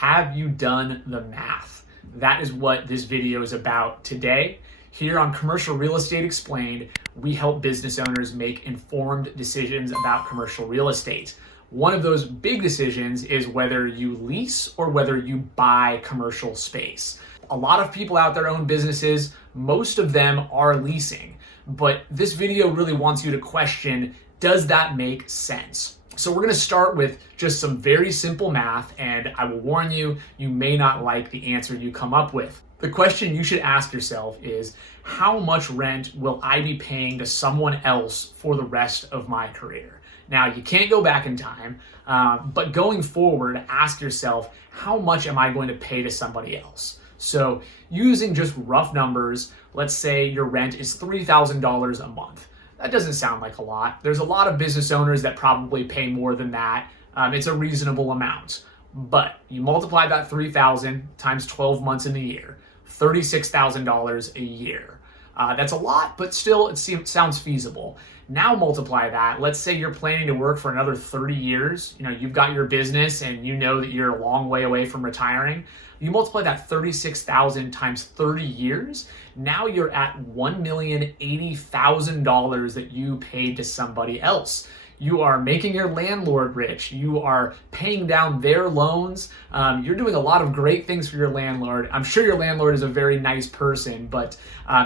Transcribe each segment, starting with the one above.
Have you done the math? That is what this video is about today. Here on Commercial Real Estate Explained, we help business owners make informed decisions about commercial real estate. One of those big decisions is whether you lease or whether you buy commercial space. A lot of people out there own businesses. Most of them are leasing. But this video really wants you to question, does that make sense? So we're going to start with just some very simple math, and I will warn you, you may not like the answer you come up with. The question you should ask yourself is, how much rent will I be paying to someone else for the rest of my career? Now, you can't go back in time, but going forward, ask yourself, how much am I going to pay to somebody else? So using just rough numbers, let's say your rent is $3,000 a month. That doesn't sound like a lot. There's a lot of business owners that probably pay more than that. It's a reasonable amount. But you multiply that 3,000 times 12 months in a year, $36,000 a year. That's a lot, but still it sounds feasible. Now multiply that. Let's say you're planning to work for another 30 years. You've got your business and you know that you're a long way away from retiring. You multiply that 36,000 times 30 years. Now you're at $1,080,000 that you paid to somebody else. You are making your landlord rich. You are paying down their loans. You're doing a lot of great things for your landlord. I'm sure your landlord is a very nice person, but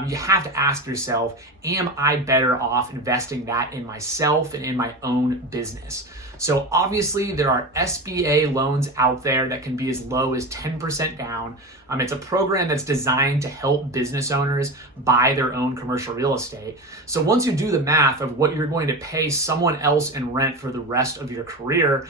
you have to ask yourself, am I better off investing that in myself and in my own business? So obviously there are SBA loans out there that can be as low as 10% down. It's a program that's designed to help business owners buy their own commercial real estate. So once you do the math of what you're going to pay someone else in rent for the rest of your career,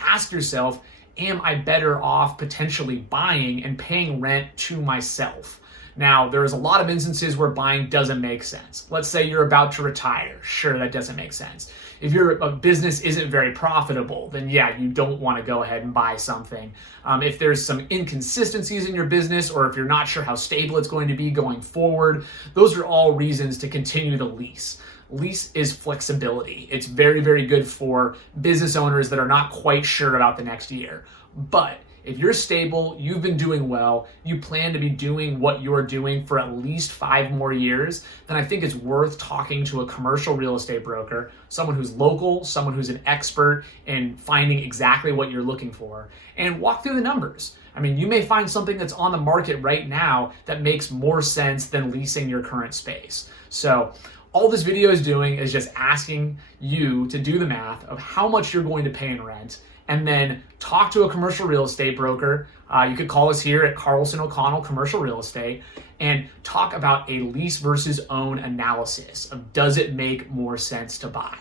ask yourself, am I better off potentially buying and paying rent to myself? Now, there's a lot of instances where buying doesn't make sense. Let's say you're about to retire. Sure, that doesn't make sense. If your business isn't very profitable, then yeah, you don't want to go ahead and buy something. If there's some inconsistencies in your business, or if you're not sure how stable it's going to be going forward, those are all reasons to continue to lease. Lease is flexibility. It's very, very good for business owners that are not quite sure about the next year. But if you're stable, you've been doing well, you plan to be doing what you're doing for at least 5 more years, then I think it's worth talking to a commercial real estate broker, someone who's local, someone who's an expert in finding exactly what you're looking for, and walk through the numbers. You may find something that's on the market right now that makes more sense than leasing your current space. So all this video is doing is just asking you to do the math of how much you're going to pay in rent, and then talk to a commercial real estate broker. You could call us here at Carlson O'Connell Commercial Real Estate and talk about a lease versus own analysis of, does it make more sense to buy?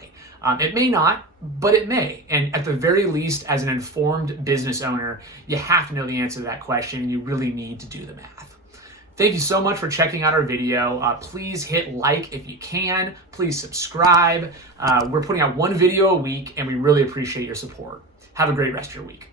It may not, but it may. And at the very least, as an informed business owner, you have to know the answer to that question, and you really need to do the math. Thank you so much for checking out our video. Please hit like if you can. Please subscribe. We're putting out 1 video a week, and we really appreciate your support. Have a great rest of your week.